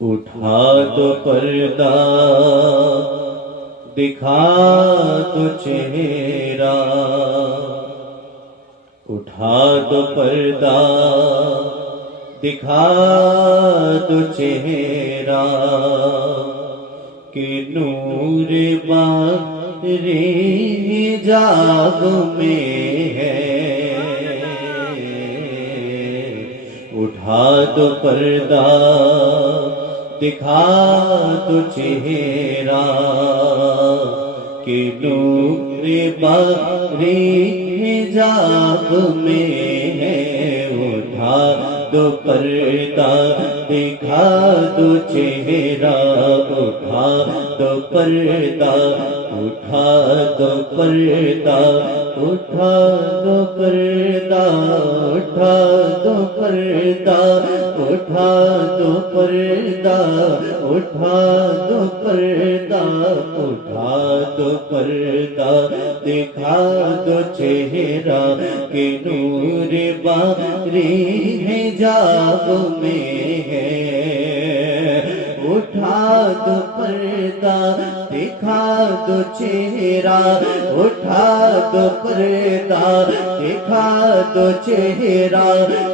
اٹھا دو پردہ دکھا دو چہرہ، اٹھا دو پردہ دکھا دو چہرہ، کہ نور بار حجاب میں ہے۔ اٹھا دو پردہ دکھا دو چہرہ، کہ نور بار حجاب میں ہے۔ اٹھا دو پردہ دکھا دو چہرہ، اٹھا دو پردہ، اٹھا دو پردہ، اٹھا دو پردہ، اٹھا دو پردہ، اٹھا دو پردہ، اٹھا دو پردہ، اٹھا دو پردہ دکھا دو چہرہ، کہ نور باری حجاب میں ہے۔ اٹھا دو پردہ دکھا دو چہرہ، اٹھا دو پردہ دکھا دو چہرہ،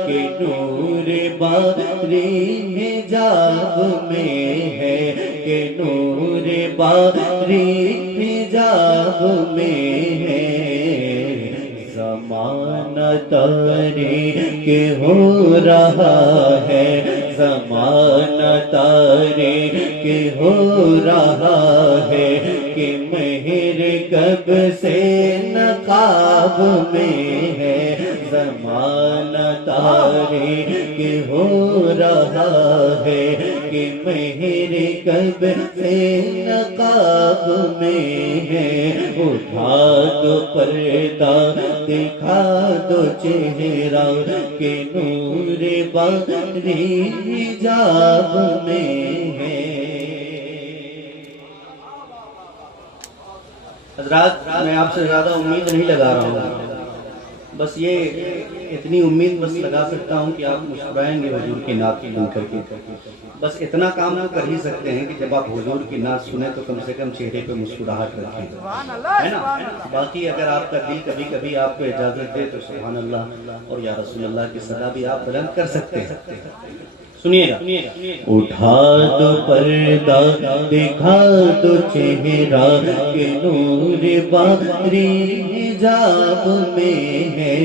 کہ نور باری حجاب میں ہے، کہ نور باری حجاب میں ہے۔ زمانہ تاریک ہو رہا ہے، زمانہ تاریک ہو رہا ہے، کہ مہر کب سے نقاب میں ہے۔ زمانہ تاریک ہو رہا ہے، کہ مہر کب سے نقاب میں ہے۔ اٹھا دو پردہ دکھا دو چہرہ، کہ نور باری حجاب میں ہے۔ حضرات، میں آپ سے زیادہ امید نہیں لگا رہا ہوں، بس یہ اتنی امید بس لگا سکتا ہوں کہ آپ مسکرائیں گے حضور کی نعت سن کر کے۔ بس اتنا کام تو کر ہی سکتے ہیں کہ جب آپ حضور کی نعت سنیں تو کم سے کم چہرے پہ مسکراہٹ رکھیں، ہے نا؟ باقی اگر آپ کا دل کبھی کبھی آپ کو اجازت دے تو سبحان اللہ اور یا رسول اللہ کی صدا بھی آپ بلند کر سکتے ہیں۔ سنیے گا، اٹھا دو پردہ دکھا دو چہرہ، کہ نور باری حجاب میں ہے۔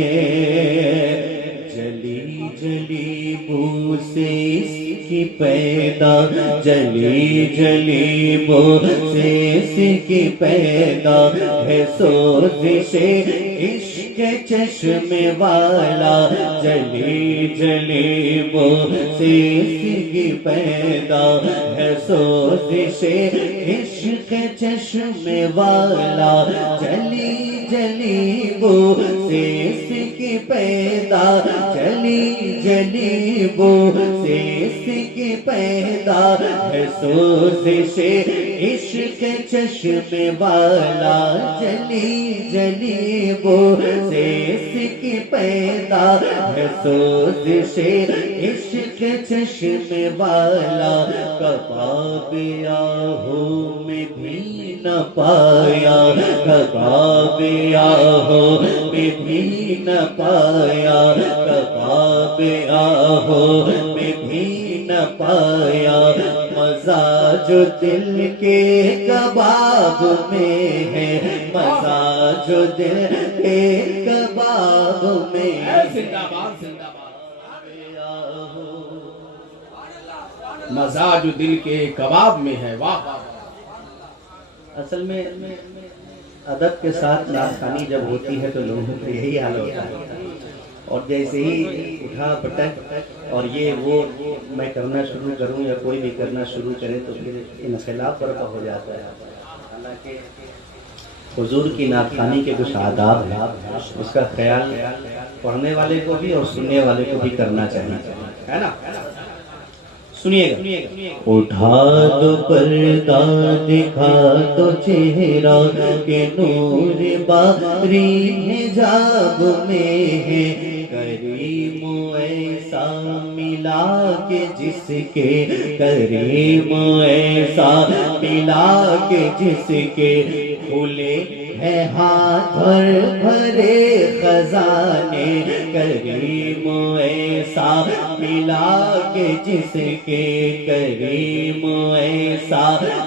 جلی جلی بو سے اس کی پیدا، جلی جلی بو سے اس کی پیدا ہے، سوزش عشق چشم والا، جلی جلی بو سے اس کی پیدا ہے، سوزش عشق چشم والا، جلی جلی بو سے اس کی پیدا، جلی جلی بو سے اس کی پیدا ہے، سوزش عشق چشم والا، جلی جلی بو سے اس کی پیدا ہے، سوزش عشق چشم والا۔ کباب آہو میں بھی نہ پایا، کباب آہو میں بھی نہ پایا، کباب آہو میں بھی نہ پایا، مزہ جو دل کے کباب میں ہے، مزہ جو دل کے کباب میں ہے۔ مزہ جو دل کے کباب میں ہے، واہ۔ اصل میں ادب کے ساتھ نعت خوانی جب ہوتی ہے تو لوگوں کا یہی حال ہوتا ہے، اور جیسے ہی اٹھا پٹک اور یہ وہ میں کرنا شروع کروں یا کوئی بھی کرنا شروع کرے تو پھر انخلاف برپا ہو جاتا ہے۔ حالانکہ حضور کی نعت خوانی کے کچھ آداب ہیں، اس کا خیال پڑھنے والے کو بھی اور سننے والے کو بھی کرنا چاہیے، ہے نا؟ سنیے گا، اٹھا دو پردہ دکھا دو چہرہ، کہ نور باری حجاب میں ہے، کریم ایسا ملا ملا کہ جس کے کریم ایسا ملا کہ جس کے کھلے ہے ہاتھ اور بھرے خزانے کریم ایسا ملا کہ جس کے کریم ایسا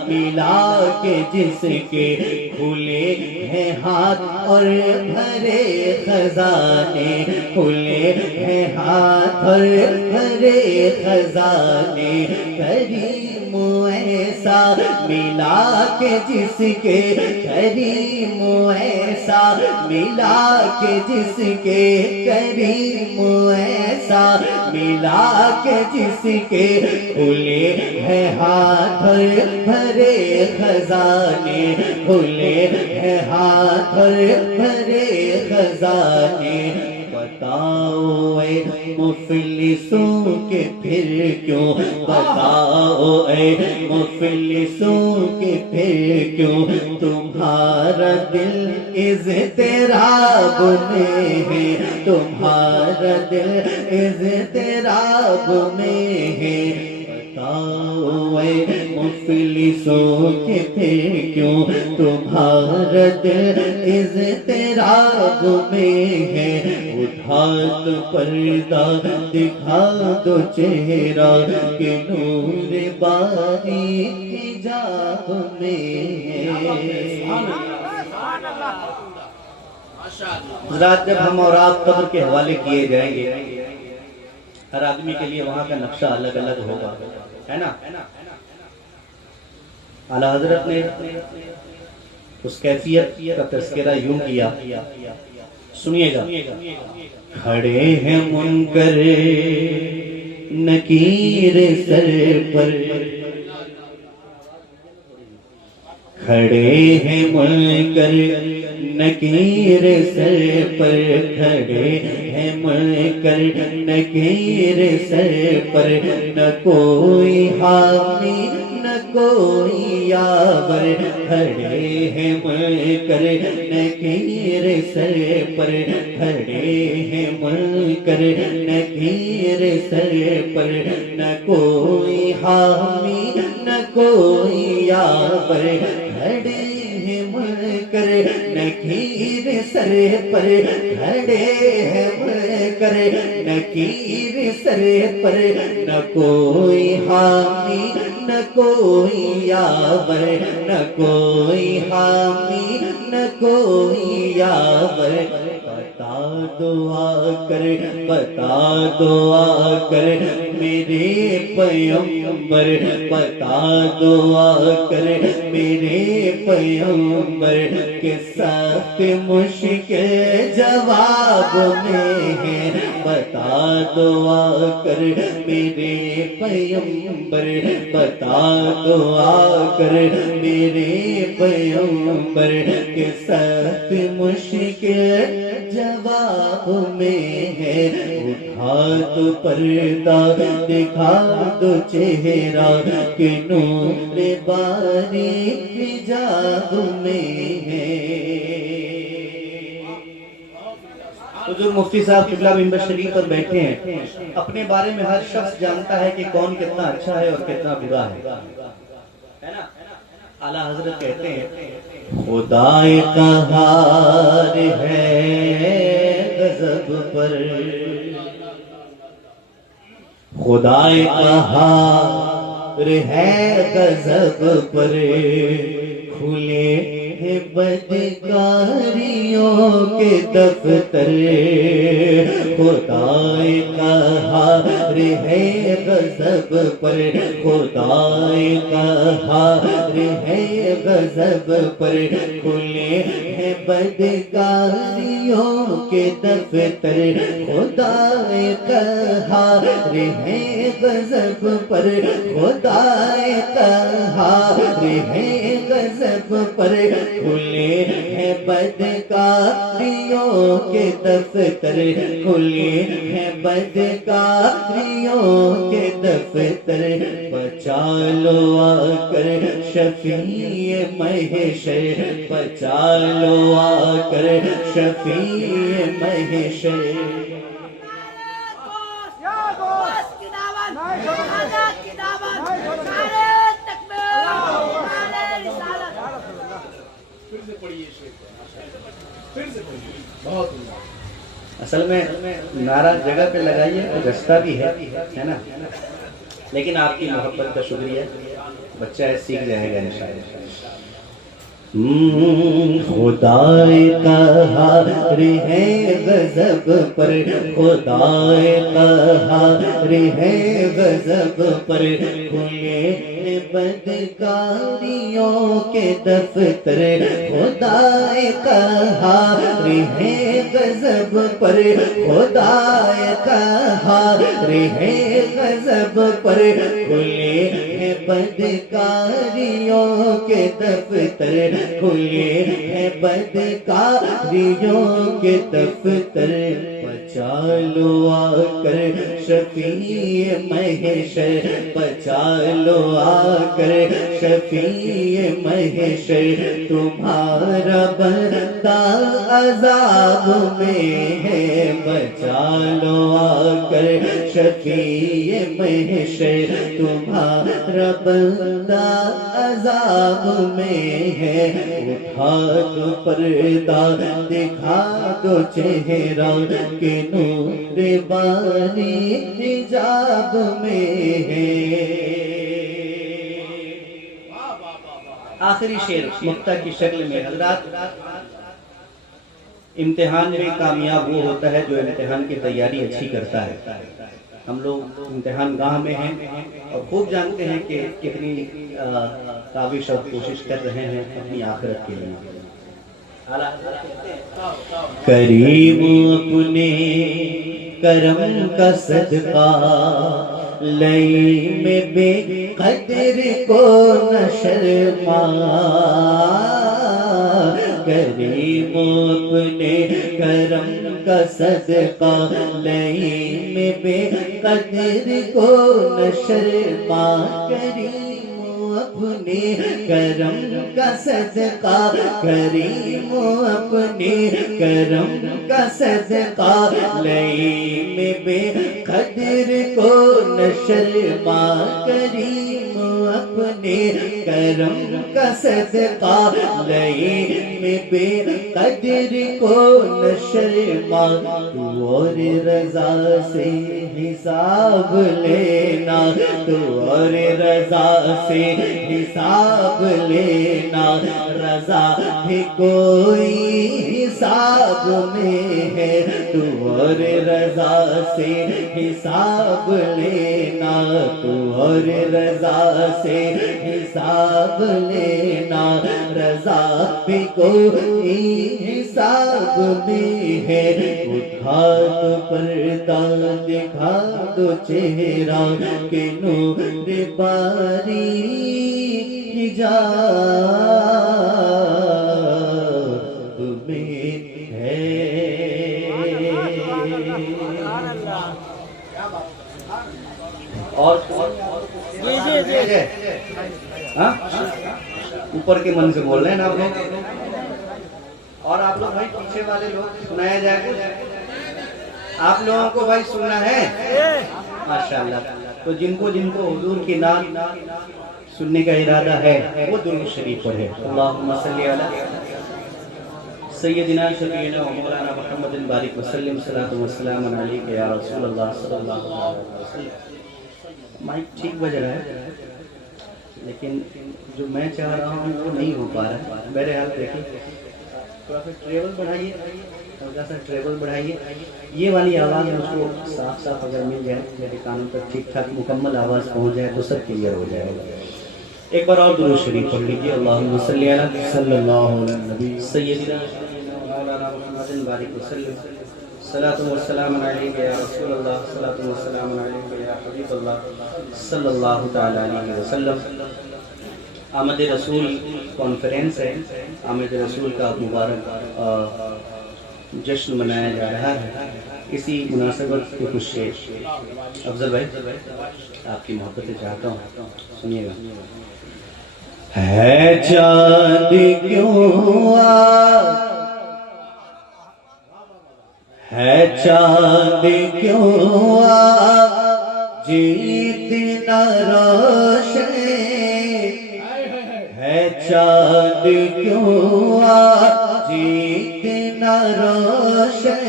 ملا کہ جس کے کھلے ہیں ہاتھ اور بھرے خزانے کھلے ہیں ہاتھ اور بھرے خزانے کریم ایسا ملا کہ جس کے کریم ایسا ملا کہ جس کے کریم ایسا ملا کہ جس کے کھلے ہیں ہاتھ اور بھرے خزانے کھلے ہیں ہاتھ اور بھرے خزانے بتاؤ اے مفلسوں کے پھر کیوں بتاؤ اے مفلسوں کے پھر کیوں تمہارا دل اضطراب میں ہے تمہارا دل اضطراب میں ہے بتاؤ اے مفلسوں کے پھر کیوں تمہارا دل اضطراب میں ہے اٹھا تو پردہ دکھا دو چہرہ کہ نور باری حجاب میں ہے حضرات جب ہم اور آپ قبر کے حوالے کیے جائیں گے ہر آدمی کے لیے وہاں کا نقشہ الگ الگ ہوگا ہے نا اعلیٰ حضرت نے اس کیفیت کا تذکرہ یوں کیا سنیے گا کھڑے ہیں منکر نکیر سر پر کھڑے ہیں منکر نکیر سر پر کھڑے ہیں منکر نکیر سر پر نہ کوئی حامی نہ کوئی یاور کھڑے ہیں منکر نکیر سر پر کھڑے ہیں منکر نکیر سر پر نہ کوئی حامی نہ کوئی یاور کھڑے ہیں منکر نکیر سر پر کھڑے ہیں منکر نکیر سر پر نہ کوئی حامی نہ کوئی یاور نہ کوئی حامی نہ کوئی یاور بتا دعا کر میرے پیغمبر بتا دعا کر میرے پیغمبر کے سخت مشکل جواب میں ہے بتا دعا کر میرے پیغمبر بتا دعا کر میرے پیغمبر کے سخت مشکل جواب میں ہے اٹھا تو پردہ دکھا دو چہرہ کہ نور باری حجاب میں ہے حضور مفتی صاحب قبلہ منبر شریف پر بیٹھے ہیں اپنے بارے میں ہر شخص جانتا ہے کہ کون کتنا اچھا ہے اور کتنا برا ہے اعلیٰ حضرت کہتے ہیں خدا قہار ہے غضب پر خدا قہار ہے غضب پر کھلے ہیں بدکاریوں کے دفتر خدا قہار ہے غضب پر خدا قہار ہے غضب پر کھلے ہیں بدکاریوں کے دفتر خدا قہار ہے غضب پر خدا قہار ہے غضب پر کھلے ہیں بدکاریوں کے دفتر کھلے ہیں بدکاریوں کے دفتر بچا لو آ کر شفیع محشر بچا لو آ کر شفیع محشر اصل میں نعرہ جگہ پہ لگائیے تو گستا بھی ہے نا، لیکن آپ کی محبت کا شکریہ، بچہ ہے سیکھ جائے گا انشاءاللہ۔ خدا قہار ہے غضب پر، خدا قہار ہے غضب پر، کھلے بدکاریوں کے دفتر، خدا قہار ہے غضب پر، خدا قہار ہے غضب پر، کھلے بدکاریوں کے دفتر، کھلے ہیں بدکاریوں کے دفتر، بچا لو آ کر شفیع محشر، بچا لو آ کر شفیع محشر، تمہارا بندہ عذاب میں ہے، بچا لو آ کر شفیع محشر، تمہارا بندہ عذاب میں ہے، اٹھا دو پردہ دکھا دو چہرہ کہ نور بانی حجاب میں ہے۔ آخری شعر مقطع کی شکل میں۔ حضرات، امتحان میں کامیاب وہ ہوتا ہے جو امتحان کی تیاری اچھی کرتا ہے۔ ہم لوگ امتحان گاہ میں ہیں اور خوب جانتے ہیں کہ کتنی کاوش اور کوشش کر رہے ہیں اپنی آخرت کے لیے۔ کریم اپنے کرم کا صدقہ لئی میں بے قدر کو نہ شرما، کریم اپنے کرم کا صدقہ لئی میں بے قدر کو نہ شرما، کریم اپنے کرم کا صدقہ، کریم اپنے کرم کا صدقہ لئی میں بے قدر کو نہ شرما، کریم اپنے کرم کا صدقہ لئی میں بے قدر کو نہ شرما، تو اور رضا سے حساب لینا، تو اور رضا سے حساب لینا، رضا بھی کوئی حساب میں ہے، تو اور رضا سے حساب لینا، تو اور رضا سے حساب لینا، رضا بھی کوئی حساب میں ہے، اٹھا دو پردہ دکھا دو چہرہ کہ نور باری حجاب میں ہے۔ اور اوپر کے من سے بول رہے ہیں نا آپ لوگ، اور آپ لوگ بھائی پیچھے والے لوگ سنایا جائے گا، آپ لوگوں کو بھائی سننا ہے ماشاءاللہ۔ تو جن کو حضور کی نعت سننے کا ارادہ ہے وہ درود شریف پڑھے۔ اللہم صلی علی سیدنا شفیعنا و مولانا محمد بارک وسلم، صلاۃ و سلام علیک یا رسول اللہ صلی اللہ علیہ وسلم۔ مائک ٹھیک بج رہا ہے لیکن جو میں چاہ رہا ہوں وہ نہیں ہو پا رہا ہے۔ بہرحال دیکھیں، تھوڑا سا ٹریول بڑھائیے، ہلکا سا ٹریول بڑھائیے، یہ والی آواز مجھ کو صاف صاف اگر مل جائے، میرے کانوں تک ٹھیک ٹھاک مکمل آواز پہنچ جائے تو سب کلیئر ہو جائے گا۔ ایک بار اور درود شریف پڑھ لیجیے۔ اللہم صلی علی صلی اللہ علیہ نبی سیدنا مولانا محمد بارک وسلم، صلاۃ و سلام علیک یا رسول اللہ، صلاۃ و سلام علیک یا حبیب اللہ صلی اللہ تعالی علیہ وسلم۔ آمد رسول کانفرنس ہے، آمد رسول کا مبارک جشن منایا جا رہا ہے، اسی مناسبت کے کچھ شعر افضل بھائی آپ کی محبتیں چاہتا ہوں، سنیے گا۔ ہے چاند کیوں ہے چاند کیوں جیتنا روشن، ہے چاند کیوں جیتنا روشن،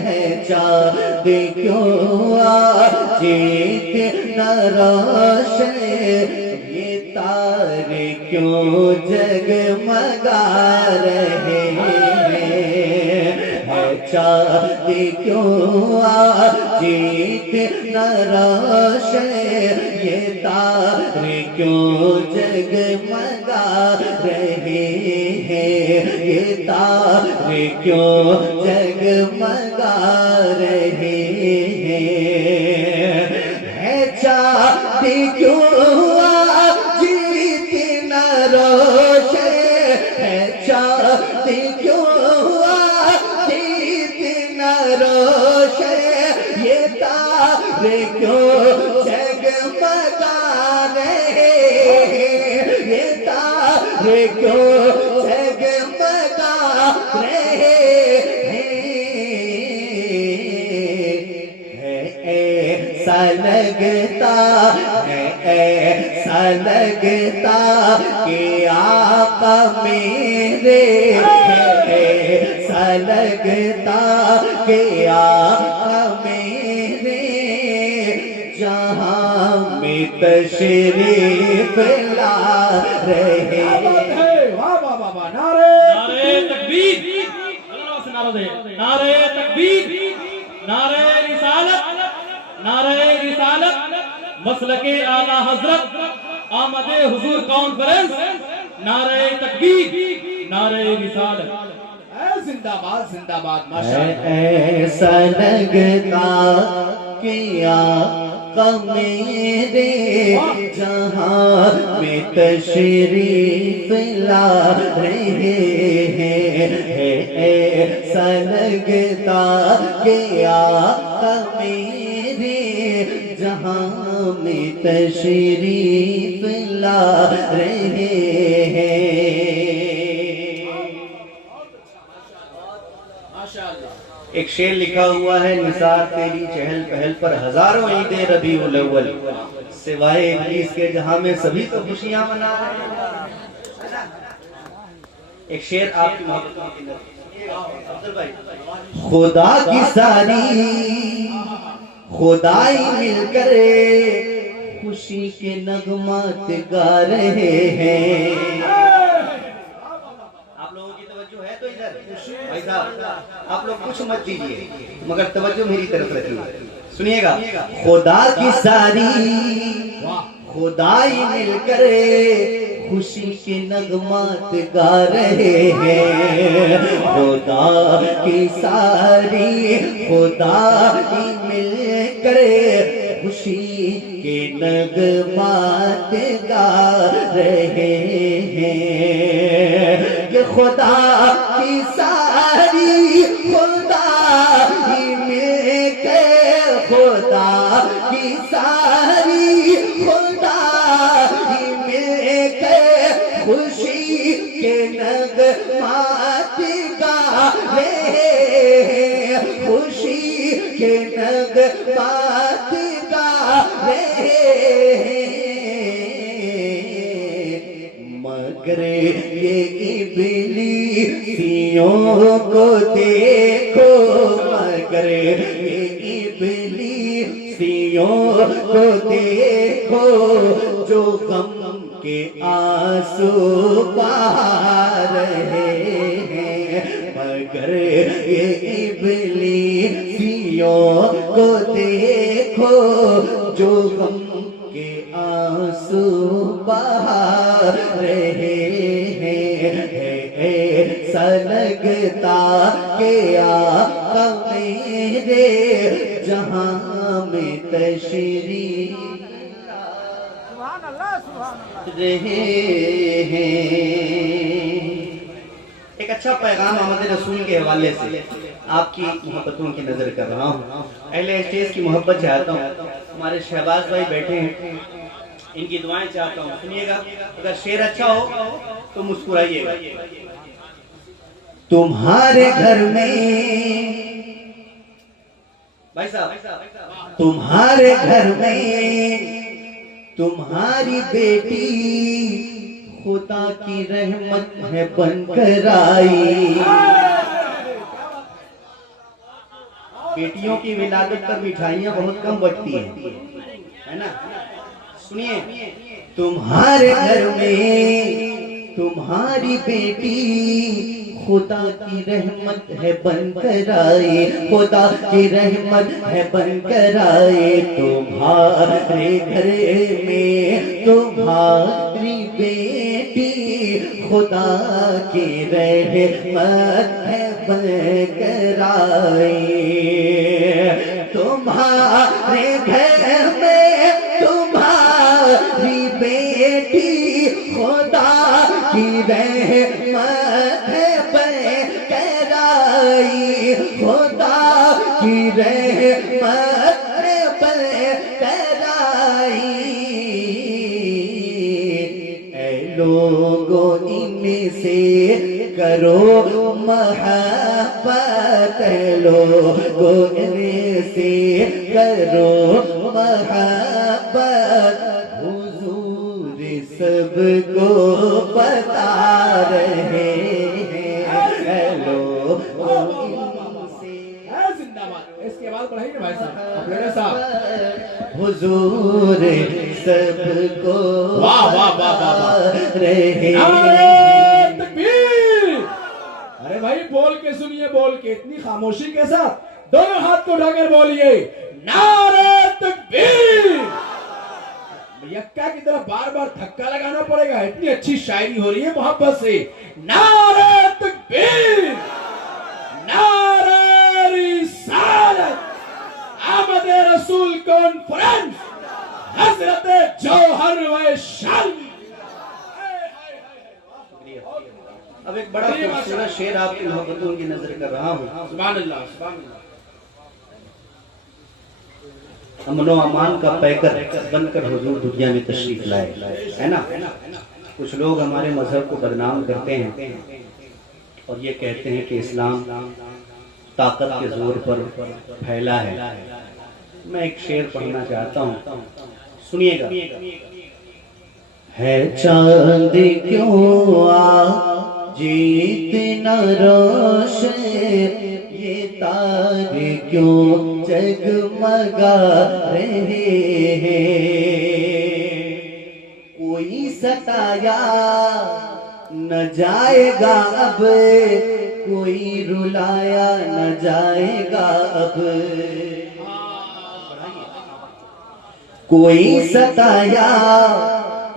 ہے چاند کیوں آج اتنا روشن یہ تارے کیوں جگمگا رہے ہیں چاند کیوں آج اتنا روشن یہ تارے کیوں جگمگا رہے ہیں یہ تارے کیوں جگمگا رہے ہیں چاند کیوں آج اتنا روشن ہے چاند کیوں آج اتنا روشن یہ تارے کیوں جگمگا رہے ہیں یہ تارے کیوں جگمگا رہے ایسا لگتا ہے ایسا لگتا کہ آقا میرے ایسا لگتا کہ آقا میرے جہاں میں تشریف لا رہے ہیں نعرے تکبیر نعرے تکبیر نعرے رسالت مسلک اعلی حضرت آمد حضور کانفرنس نعرے تکبیر نعرے رسالت زندہ باد زندہ باد ماشاءاللہ ایسا لگتا کہ آقا میرے جہاں میں تشریف لا رہے ہیں ایسا لگتا کہ آقا میرے جہاں میں تشریف لا رہے ہیں ایک شعر لکھا ہوا ہے نثار تیری چہل پہل پر ہزاروں عیدیں ربیع الاول سوائے ابلیس کے جہاں میں سبھی تو خوشیاں منا رہے ہیں ایک شعر آپ کی محبتوں کی نظر خدا کی ساری خدائی مل کر خوشی کے نغمات گا رہے ہیں ہے تو ادھر بھائی صاحب آپ لوگ کچھ مت دیجئے مگر توجہ میری طرف رکھیے سنیے گا خدا کی ساری خدائی مل کر خوشی کے نغمات گا رہے ہیں خدا کی ساری خدائی مل کر خوشی کے نغمات گا رہے ہیں کہ خدا کی ساری خدائی مل کر خدا کی ساری خدائی مل کر خوشی کے نغمات گا رہے ہیں خوشی کے نغمات گا رہے مگر یہ ابلیسیوں کو دیکھو مگر یہ ابلیسیوں کو دیکھو جو غم کے آنسو بہا رہے ہیں مگر یہ ابلیسیوں کو دیکھو جو غم کے آنسو بہا رہے ہیں ایسا لگتا کہ آقا میرے جہاں میں تشریف رہے ہیں ایک اچھا پیغام احمد رسول کے حوالے سے آپ کی محبتوں کی نظر کر رہا ہوں اہل اسٹیج کی محبت چاہتا ہوں ہمارے شہباز بھائی بیٹھے ہیں ان کی دعائیں چاہتا ہوں سنیے گا اگر شعر اچھا ہو تو مسکرائیے گا تمہارے گھر میں بھائی صاحب تمہارے گھر میں تمہاری بیٹی خدا کی رحمت ہے بن کر آئی بیٹیوں کی ولادت پر مٹھائیاں بہت کم بٹتی ہیں، ہے نا؟ سنیے، تمہارے گھر میں تمہاری بیٹی خدا کی رحمت ہے بن کر آئے، خدا کی رحمت ہے بن کر آئے، تمہارے گھر میں تمہاری بیٹی خدا کی رحمت ہے بن کر آئے، تمہارے گھر میں تمہاری بیٹی خدا کی رحمت ہے بن کر آئی، خدا کی رحمت ہے بن کر آئی، اے لوگوں ان سے کرو محبت، اے لوگوں ان سے کرو محبت، حضور سب کو بتا رہے ہیں، اے لوگوں ان سے زندہ باد، اس کے بعد پڑھائیے بھائی صاحب، اپنے صاحب، حضور سب کو واہ واہ واہ واہ، رہے ہیں۔ نعرہ تکبیر! ارے بھائی بول کے سنیے، بول کے اتنی خاموشی کے ساتھ دونوں ہاتھ کو اٹھا کر بولیے نعرہ تکبیر! یکا کی طرف بار بار دھکا لگانا پڑے گا، اتنی اچھی شاعری ہو رہی ہے محبت سے۔ نعرہ تکبیر! نعرہ رسالت! آمد رسول کانفرنس حضرت جوہر و شان! اب ایک بڑا خوبصورت شعر آپ کی محبتوں کی نظر کر رہا ہوں۔ سبحان اللہ، سبحان اللہ۔ امن و امان کا پیکر بن کر حضور دنیا میں تشریف لائے، ہے نا؟ کچھ لوگ ہمارے مذہب کو بدنام کرتے ہیں اور یہ کہتے ہیں کہ اسلام طاقت کے زور پر پھیلا ہے۔ میں ایک شعر پڑھنا چاہتا ہوں، سنیے گا۔ ہے چاند کیوں آج اتنا روشن، یہ تارے کیوں جگمگا رہے ہیں، کوئی ستایا نہ جائے گا اب، کوئی رلایا نہ جائے گا اب، کوئی ستایا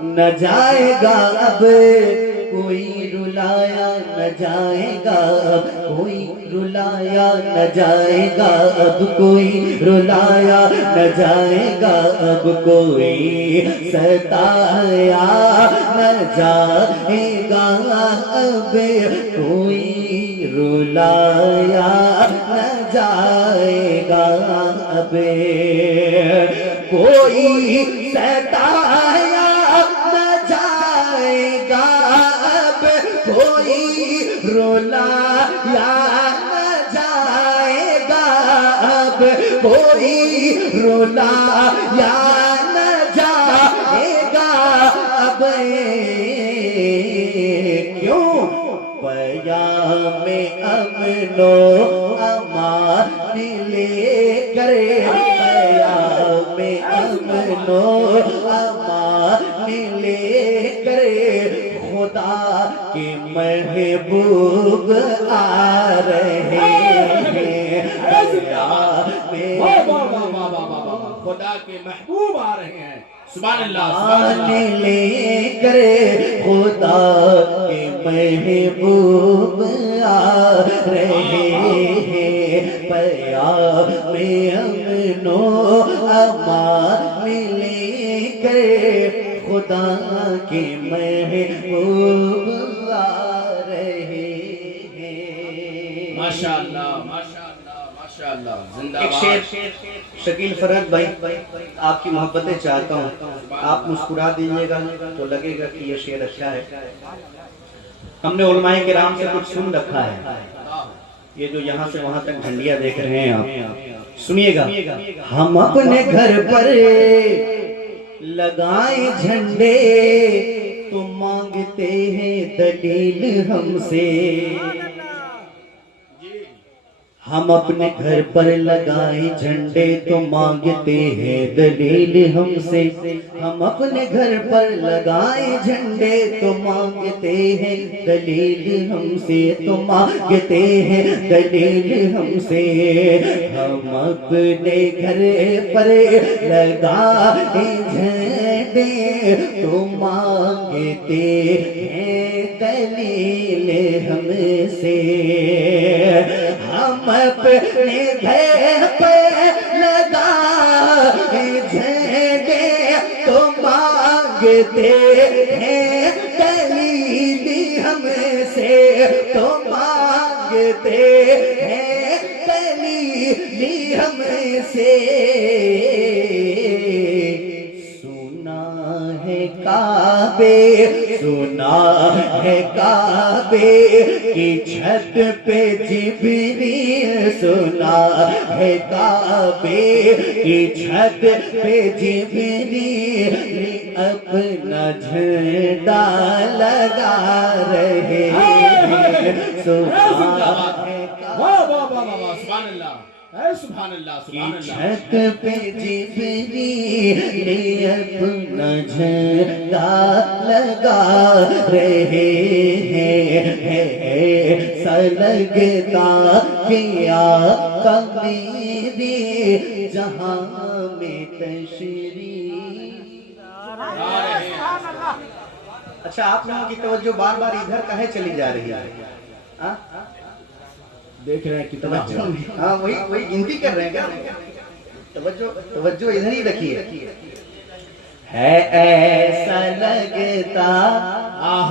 نہ جائے گا اب، کوئی رلایا نہ جائے گا اب، کوئی رلایا نہ جائے گا اب، کوئی رلایا نہ جائے گا اب، کوئی ستایا نہ جائے گا اب، کوئی رلایا نہ جائے گا اب، کوئی ستایا نہ جائے گا اب، کوئی رلایا نہ جائے گا اب، کوئی رلایا نہ جائے گا اب، کیوں پیام امن و امان لے کر، پیام امن و امان لے کر، خدا کے محبوب آ رہے ہیں، خدا کے محبوب آ رہے ہیں۔ سبحان اللہ، سبحان آنے اللہ۔ لے کر خدا کے محبوب آ رہے ہیں، پیام امن و امان لے کر خدا کے محبوب آ رہے ہیں۔ ماشاءاللہ، ماشاءاللہ، ماشاءاللہ، زندہ ایک باد۔ شعر شکیل فرد بھائی آپ کی محبتیں چاہتا ہوں، آپ مسکرا دیجیے گا تو لگے گا کہ یہ شعر اچھا ہے۔ ہم نے علماء کرام سے کچھ سن رکھا ہے، یہ جو یہاں سے وہاں تک جھنڈیاں دیکھ رہے ہیں آپ، سنیے گا۔ ہم اپنے گھر پر لگائیں جھنڈے تو مانگتے ہیں دلیل ہم سے، ہم اپنے گھر پر لگائے جھنڈے تو مانگتے ہیں دلیل ہم سے، ہم اپنے گھر پر لگائے جھنڈے تو مانگتے ہیں دلیل ہم سے، تو مانگتے ہیں دلیل ہم سے، ہم اپنے گھر پر لگائے جھنڈے تو مانگتے ہیں دلیل ہم سے، ہم اپنے گھر پہ لگائے جھنڈے تو مانگتے ہیں دلیل ہم سے، تو مانگتے ہیں دلیل ہم سے، کعبے سنا ہے کعبے کی چھت پہ جبریل، سنا ہے کعبے کی چھت پہ جبریل اپنا جھنڈا لگا رہے ہیں، سبحان اللہ، سبحان اللہ، سبحان اللہ۔ چھت پہ جبریل اپنا جھنڈا لگا رہے ہیں، ایسا لگتا کہ آقا میرے جہاں میں تشریف۔ اچھا، آپ لوگوں کی توجہ بار بار ادھر کہے چلی جا رہی ہے؟ دیکھ رہے ہیں کتنا ہوا۔ ہاں وہی گنتی کر رہے ہیں کیا؟ توجہ ادھر ہی رکھیے۔ ہے ایسا لگتا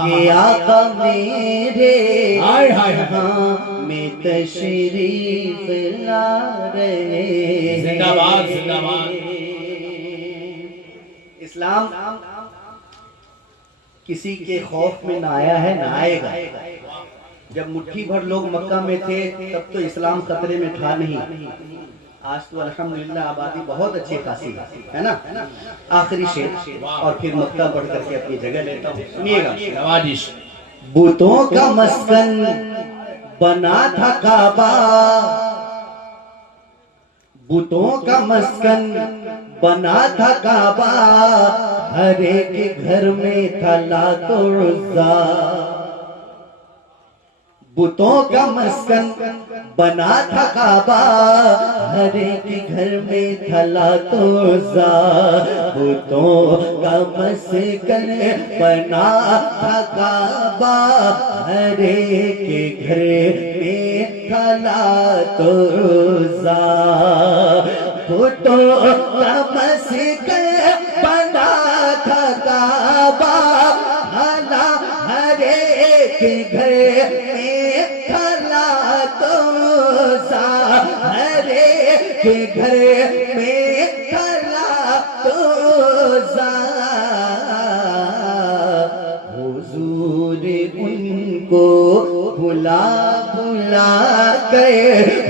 کہ آقا میرے یہاں میں تشریف لا رہے ہیں۔ زندہ باد، زندہ باد۔ اسلام کسی کے خوف میں نہ آیا ہے، نہ آئے گا۔ جب مٹھی بھر لوگ مکہ میں تھے تب تو اسلام خطرے میں تھا نہیں، آج تو الحمدللہ آبادی بہت اچھی خاصی ہے نا۔ آخری شعر اور پھر مکہ پڑھ کر کے اپنی جگہ لیتا ہوں، سنیے گا۔ بتوں کا مسکن بنا تھا کعبہ، بتوں کا مسکن بنا تھا کعبہ، ہر ایک گھر میں تھا لات و عزا، بتوں کا مسکن بنا تھا کعبہ، ہر ایک گھر میں تھا لات و عزا، بتوں کا مسکن بنا تھا کعبہ، ہر ایک گھر میں تھا لات و عزا، بتوں کا مسکن بنا تھا کعبہ، ہر ایک گھر میں تھا لات و عزا، ہر ایک گھر میں تھا لات و عزا، حضور ان کو بھلا بھلا کے،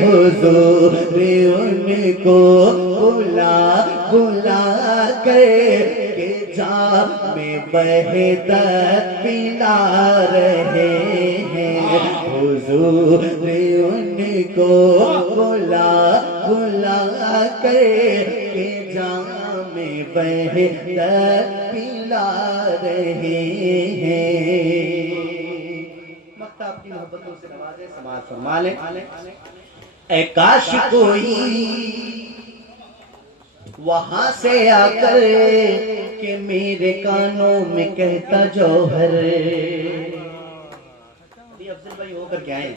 حضور ان کو بھلا بھلا کے جام وحدت پلا رہے ہیں، حضور ان کو بلا بلا کے جام وحدت پلا رہے ہیں۔ مقتا اپنی محبتوں سے نوازے، سماعت فرما لیں۔ اے کاش کوئی وہاں سے آ کر کہ میرے کانوں میں کہتا جوہر، افضل بھائی ہو کر کے آئے،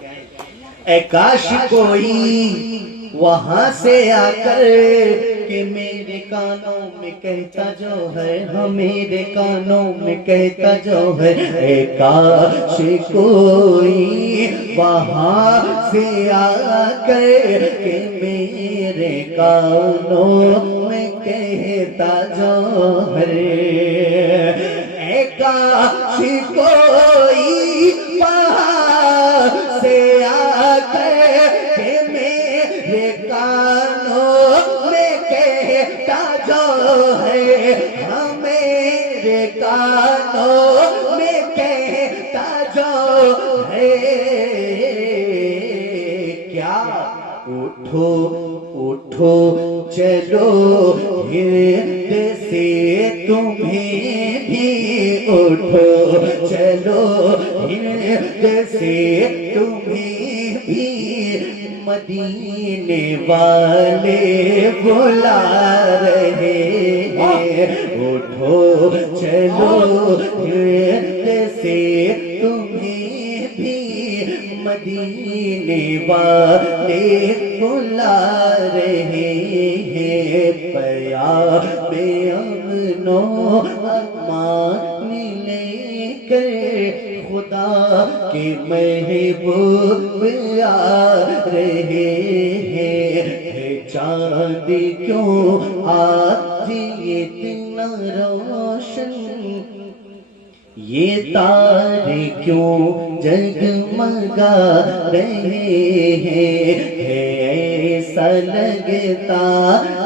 اے کاش کوئی وہاں سے آ کر کہ میرے کانوں میں کہتا جوہر، ہاں میرے کانوں میں کہتا جوہر، اے کاش کوئی وہاں سے آ کر کہ میرے کانوں میں کہتا جوہر، اے کاش کوئی وہاں سے آ کر کہ میرے کانوں میں کہتا جوہر، ہاں میرے کانوں میں کہتا جوہر، کیا اٹھو اٹھو چلو ہرد سے تمہیں بھی اٹھو چلو ہرد سے تمہیں بھی مدینے والے بلا رہے ہیں اٹھو چلو ہرد سے تمہیں بھی مدینے والے بلا رہے ہیں پیام امن و امان لے کر خدا کے محبوب آ رہے ہیں چاند کیوں آج اتنا روشن یہ تارے کیوں جگمگا رہے ہیں ایسا لگتا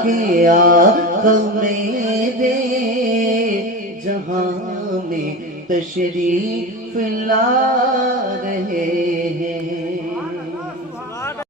کہ آقا میرے جہاں میں تشریف لا رہے ہیں